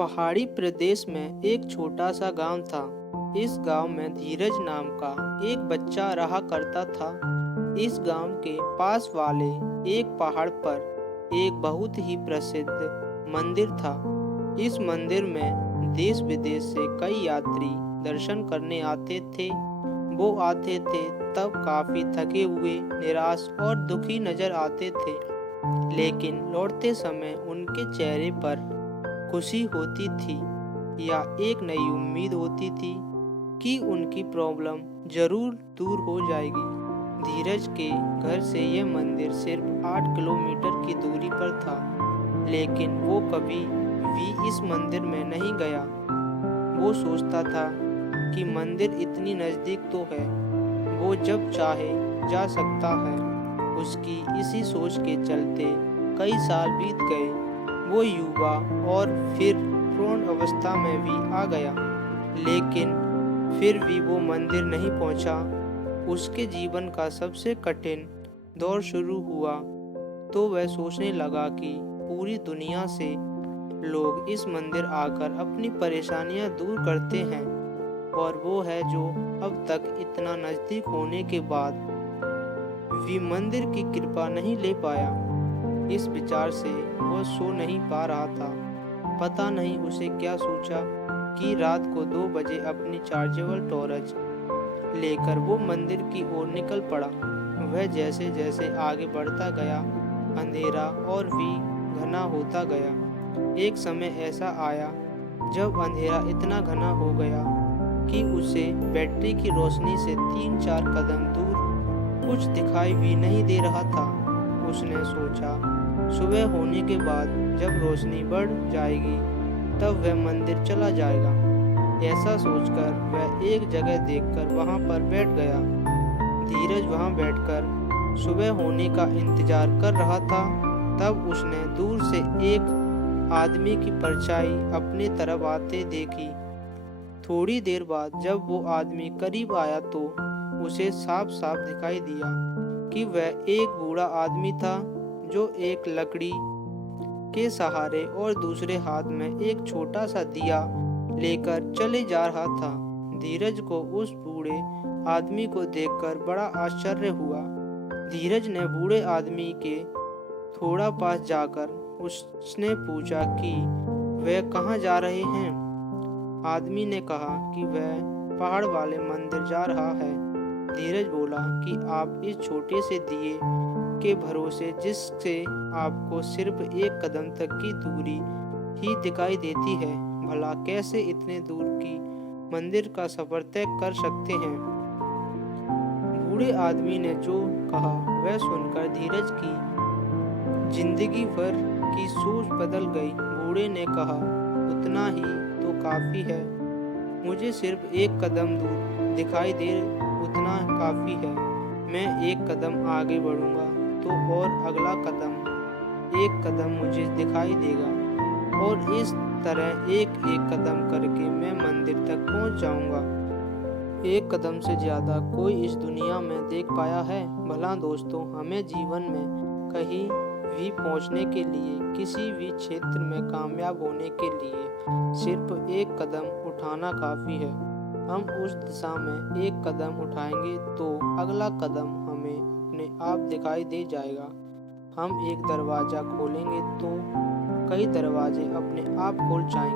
पहाड़ी प्रदेश में एक छोटा सा गांव था। इस गांव में धीरज नाम का एक बच्चा रहा करता था। इस गांव के पास वाले एक पहाड़ पर एक बहुत ही प्रसिद्ध मंदिर था। इस मंदिर में देश विदेश से कई यात्री दर्शन करने आते थे। वो आते थे तब काफी थके हुए, निराश और दुखी नजर आते थे, लेकिन लौटते समय उनके चेहरे पर खुशी होती थी या एक नई उम्मीद होती थी कि उनकी प्रॉब्लम जरूर दूर हो जाएगी। धीरज के घर से यह मंदिर सिर्फ 8 किलोमीटर की दूरी पर था, लेकिन वो कभी भी इस मंदिर में नहीं गया। वो सोचता था कि मंदिर इतनी नज़दीक तो है, वो जब चाहे जा सकता है। उसकी इसी सोच के चलते कई साल बीत गए। वो युवा और फिर प्रौढ़ अवस्था में भी आ गया, लेकिन फिर भी वो मंदिर नहीं पहुंचा। उसके जीवन का सबसे कठिन दौर शुरू हुआ तो वह सोचने लगा कि पूरी दुनिया से लोग इस मंदिर आकर अपनी परेशानियां दूर करते हैं, और वो है जो अब तक इतना नज़दीक होने के बाद भी मंदिर की कृपा नहीं ले पाया। इस विचार से वो सो नहीं पा रहा था। पता नहीं उसे क्या सोचा कि रात को 2 बजे अपनी चार्जेबल टॉर्च लेकर वो मंदिर की ओर निकल पड़ा। वह जैसे जैसे आगे बढ़ता गया, अंधेरा और भी घना होता गया। एक समय ऐसा आया जब अंधेरा इतना घना हो गया कि उसे बैटरी की रोशनी से 3-4 कदम दूर कुछ दिखाई भी नहीं दे रहा था। उसने सोचा सुबह होने के बाद जब रोशनी बढ़ जाएगी तब वह मंदिर चला जाएगा। ऐसा सोचकर वह एक जगह देखकर वहां पर बैठ गया। धीरज वहां बैठकर सुबह होने का इंतजार कर रहा था। तब उसने दूर से एक आदमी की परछाई अपनी तरफ आते देखी। थोड़ी देर बाद जब वो आदमी करीब आया तो उसे साफ साफ दिखाई दिया कि वह एक बूढ़ा आदमी था जो एक लकड़ी के सहारे और दूसरे हाथ में एक छोटा सा दिया लेकर चले जा रहा था। धीरज को उस बूढ़े आदमी को देखकर बड़ा आश्चर्य हुआ। धीरज ने बूढ़े आदमी के थोड़ा पास जाकर उसने पूछा कि वह कहाँ जा रहे हैं। आदमी ने कहा कि वह पहाड़ वाले मंदिर जा रहा है। धीरज बोला कि आप इस छोटे से दिए के भरोसे, जिससे आपको सिर्फ 1 कदम तक की दूरी ही दिखाई देती है, भला कैसे इतने दूर की मंदिर का सफर तय कर सकते हैं। बूढ़े आदमी ने जो कहा वह सुनकर धीरज की जिंदगी भर की सोच बदल गई। बूढ़े ने कहा उतना ही तो काफी है, मुझे सिर्फ 1 कदम दूर दिखाई दे उतना काफी है। मैं 1 कदम आगे बढ़ूंगा तो और अगला कदम 1 कदम मुझे दिखाई देगा, और इस तरह एक एक कदम करके मैं मंदिर तक पहुंच जाऊंगा। 1 कदम से ज्यादा कोई इस दुनिया में देख पाया है। भला दोस्तों, हमें जीवन में कहीं भी पहुंचने के लिए, किसी भी क्षेत्र में कामयाब होने के लिए सिर्फ 1 कदम उठाना काफी है। हम उस दिशा में 1 कदम उठाएंगे तो अगला कदम हमें अपने आप दिखाई दे जाएगा। हम एक दरवाजा खोलेंगे तो कई दरवाजे अपने आप खुल जाएंगे।